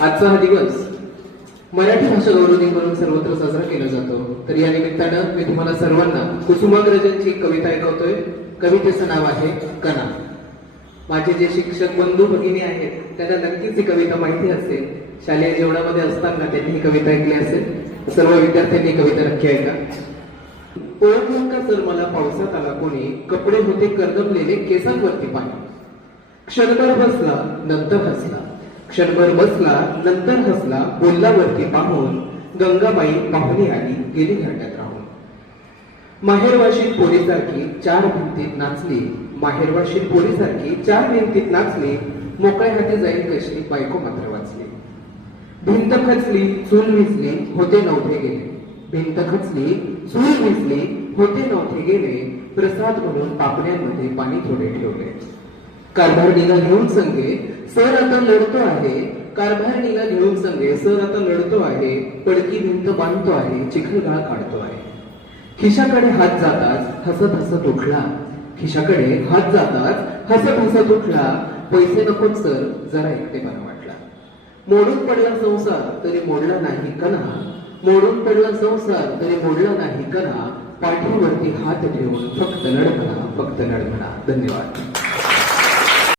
आजचा हा दिवस मराठी भाषा गौरव दिन म्हणून सर्वत्र साजरा केला जातो. तर या निमित्तानं मी तुम्हाला सर्वांना कुसुमाग्रजांची कविता ऐकवतोय. कवितेचं नाव आहे कणा. माझे जे शिक्षक बंधू भगिनी आहेत त्यांना नक्कीच ही कविता माहिती असेल. शालेय जीवनामध्ये असताना त्यांनी ही कविता ऐकली असेल. सर्व विद्यार्थ्यांनी कविता नक्की ऐका. ओळखलं का सर मला पावसात आला कोणी, कपडे होते करदमलेले केसांवरती पाणी. क्षणभर बसला नंतर हसला, क्षणभर बसला नंतर हसला, बोलला वरती पाहून गंगाबाई पाहुणी आली गेली घरट्यात राहून. माहेरवाशी पोरीसारखी चार भिंतीत नाचली, माहेरवाशी पोरीसारखी चार भिंतीत नाचली, मोकळ्या हाती जाईल कशी बायको मात्र वाचली. भिंत खचली चूल विजली होते नव्हते गेले, भिंत खचली चूल विजली होते नव्हते गेले, प्रसाद म्हणून पापण्यांमध्ये पाणी थोडे ठेवले. कारभारणीला घेऊन संगे सर आता लढतो आहे, कारभारणीला घेऊन संगे सर आता लढतो आहे, पडकी भिंत बांधतो आहे, चिखलगाळ काढतो आहे. खिशाकडे हात जाताच हसत हसत उठला, खिशाकडे हात जाताच हसत हसत उठला, पैसे नकोत सर जरा एकटेपणा वाटला. मोडून पडला संसार तरी मोडला नाही कणा, मोडून पडला संसार तरी मोडला नाही कणा, पाठीवरती हात ठेवून फक्त लढ म्हणा, फक्त लढ म्हणा. धन्यवाद.